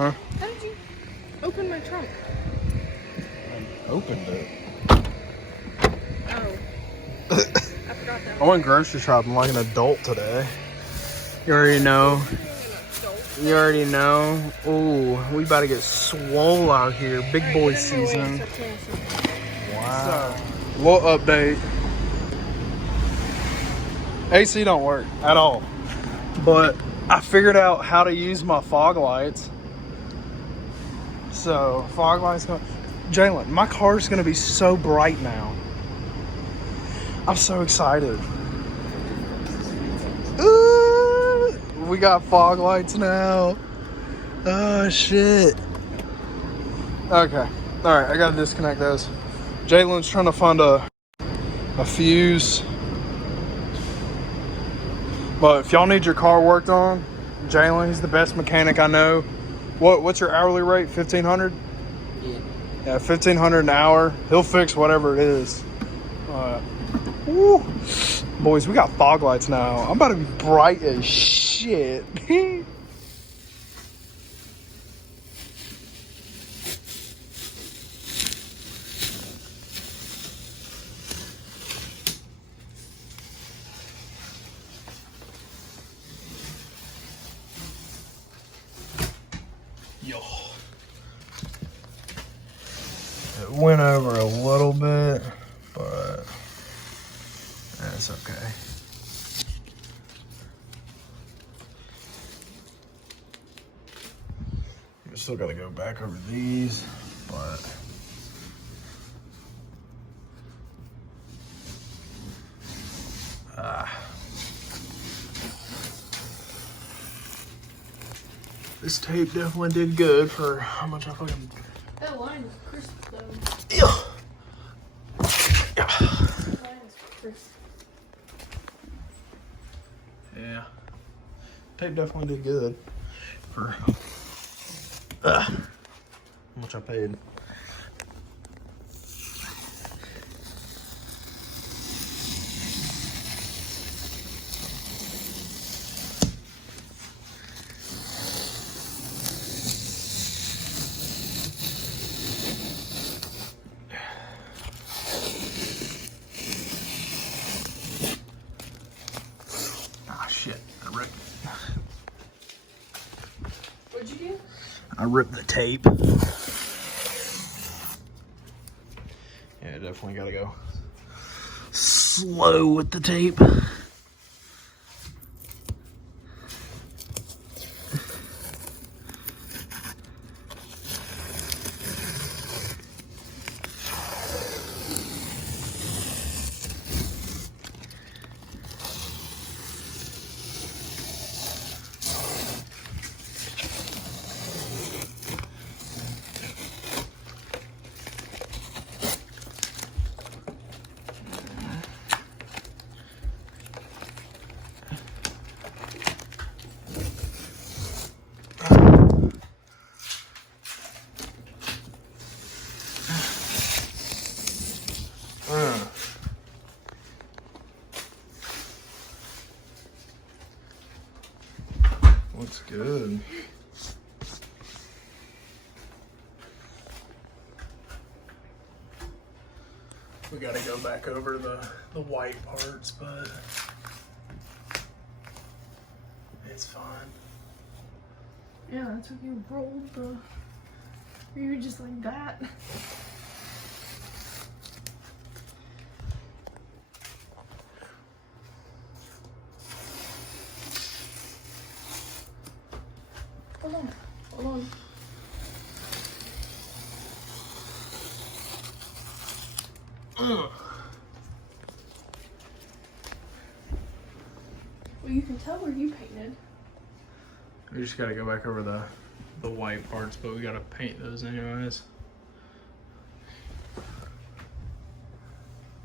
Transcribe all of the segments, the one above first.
Huh? How did you open my trunk? I opened it. Oh. I forgot that. I went grocery shopping like an adult today. You already know. You already know. Ooh, we about to get swole out here. Big boy season. Wow. So, little update. AC don't work at all. But I figured out how to use my fog lights. So, fog lights going. Jalen, my car's gonna be so bright now. I'm so excited. Ooh, we got fog lights now. Oh shit. Okay. Alright, I gotta disconnect those. Jalen's trying to find a fuse. But if y'all need your car worked on, Jalen, he's the best mechanic I know. What's your hourly rate? $1,500? Yeah, $1,500 an hour. He'll fix whatever it is. Woo. Boys, we got fog lights now. I'm about to be bright as shit. Yo. It went over a little bit, but that's okay. We still gotta go back over these, but this tape definitely did good for how much I fucking. That line is crisp though. Yeah. That line is crisp. Yeah. Tape definitely did good for how much I paid. What'd you do? I ripped the tape. Yeah, definitely gotta go slow with the tape. Looks good. We gotta go back over the white parts, but it's fine. Yeah, that's when you rolled the. You were just like that. Hold on. Hold on. Well, you can tell where you painted. We just gotta go back over the white parts, but we gotta paint those anyways.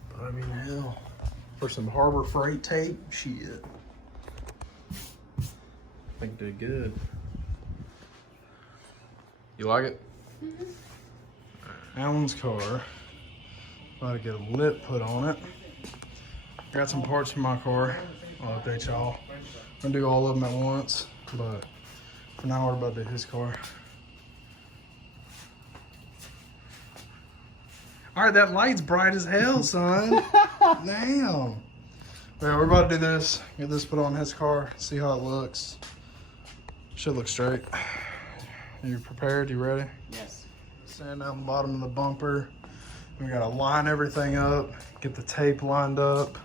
But I mean, hell, for some Harbor Freight tape, shit. I think did good. You like it? Mm-hmm. Alan's car. About to get a lip put on it. Got some parts for my car. I'll update y'all. I'm gonna do all of them at once, but for now we're about to do his car. All right, that light's bright as hell, son. Damn. Yeah, we're about to do this. Get this put on his car. See how it looks. Should look straight. You prepared? You ready? Yes. Sand down the bottom of the bumper. We gotta line everything up. Get the tape lined up.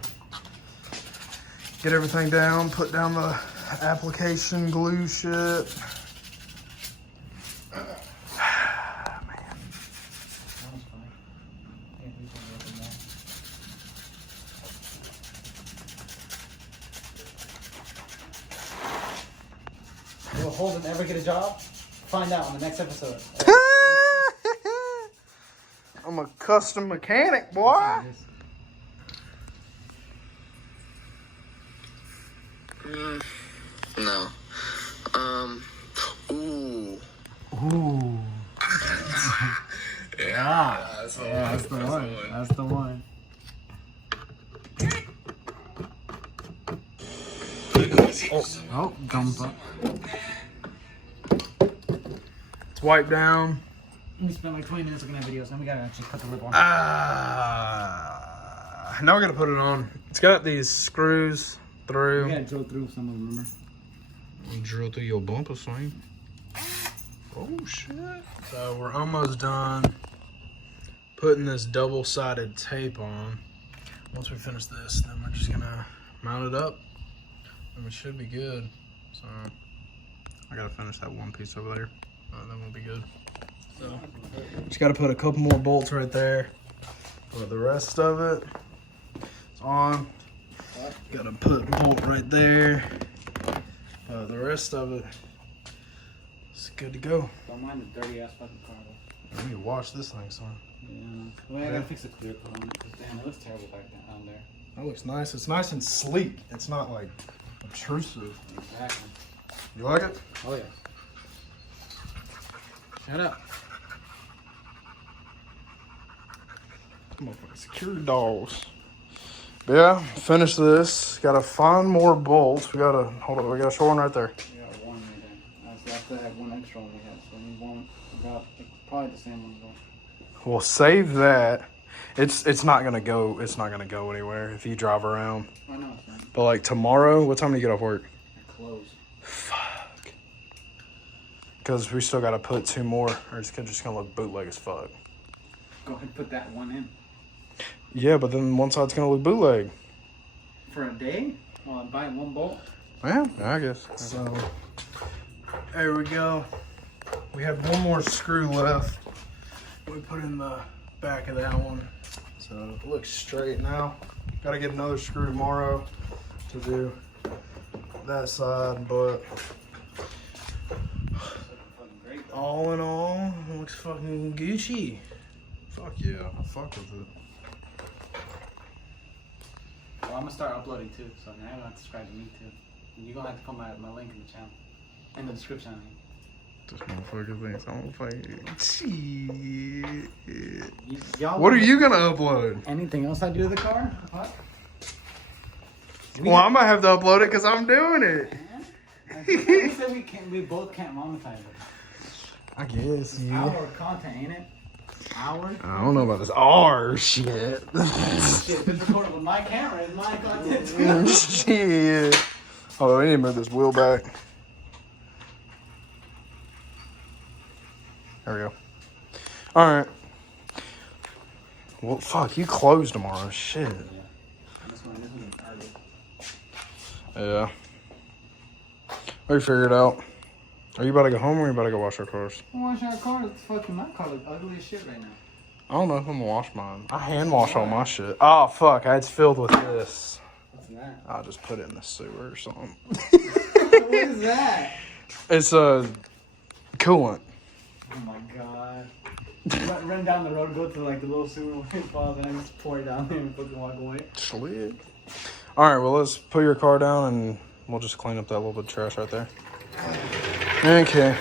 Get everything down. Put down the application glue shit. Will Holden ever get a job? Find out on the next episode. I'm a custom mechanic, boy. No. Ooh. Ooh. Yeah. That's the one. That's the one. Oh, gump up. It's wiped down. We spent like 20 minutes looking at videos, and we gotta actually cut the lip on. Now we gotta put it on. It's got these screws through. We gotta drill through some of them, remember? Drill through your bumper swing. Oh shit. So we're almost done putting this double-sided tape on. Once we finish this, then we're just gonna mount it up and we should be good. So I gotta finish that one piece over there. Then we'll be good. So just gotta put a couple more bolts right there. But the rest of it is on. Gotta put a bolt right there. The rest of it is good to go. Don't mind the dirty ass fucking car though. I need to wash this thing, son. Yeah. Well, I gotta fix the clear coat on it. 'Cause damn, it looks terrible back down there. That looks nice. It's nice and sleek. It's not like obtrusive. Exactly. You like it? Oh yeah. Shut up. Motherfucker, secure dogs. Yeah, finish this. Gotta find more bolts. We gotta, hold on, we got a short one right there. We got one right there. I still have one extra one we had, so we need one. We got probably the same one though. We'll save that. It's not gonna go. It's not gonna go anywhere if you drive around. I know it's right. But like tomorrow, what time do you get off work? They're closed. Fuck. Because we still gotta put two more, or it's just gonna look bootleg as fuck. Go ahead and put that one in. Yeah, but then one side's gonna look bootleg. For a day? While I buy one bolt? Yeah, I guess. So there we go. We have one more screw left. We put in the back of that one. So it looks straight now. Gotta get another screw tomorrow to do that side, but all in all, it looks fucking Gucci. Fuck yeah, I fuck with it. Well, I'm gonna start uploading too, so now you're gonna have to subscribe to me too. And you're gonna have to put my link in the channel. In the description, I mean. This motherfucker thinks I'm fucking shit. Y'all What are you gonna upload? Anything else I do to the car? What? Well, I'm gonna have to upload it because I'm doing it. We said we both can't monetize it. I guess, yeah. Our content, ain't it? Our? I don't know about this R shit. Shit, if it's recorded with my camera, it's my content too. Shit. Oh, I need to move this wheel back. There we go. Alright. Well, fuck, you close tomorrow. Shit. Yeah. We figured it out. Are you about to go home or are you about to go wash our cars? Wash our car. It's fucking my car looks ugly as shit right now. I don't know if I'm gonna wash mine. I hand wash all my shit. Oh, fuck. It's filled with this. What's that? I'll just put it in the sewer or something. What is that? It's a coolant. Oh my god. Run down the road, go to like the little sewer where it falls, and I just pour it down there and fucking walk away. Slid. Alright, well, let's put your car down and we'll just clean up that little bit of trash right there. Okay.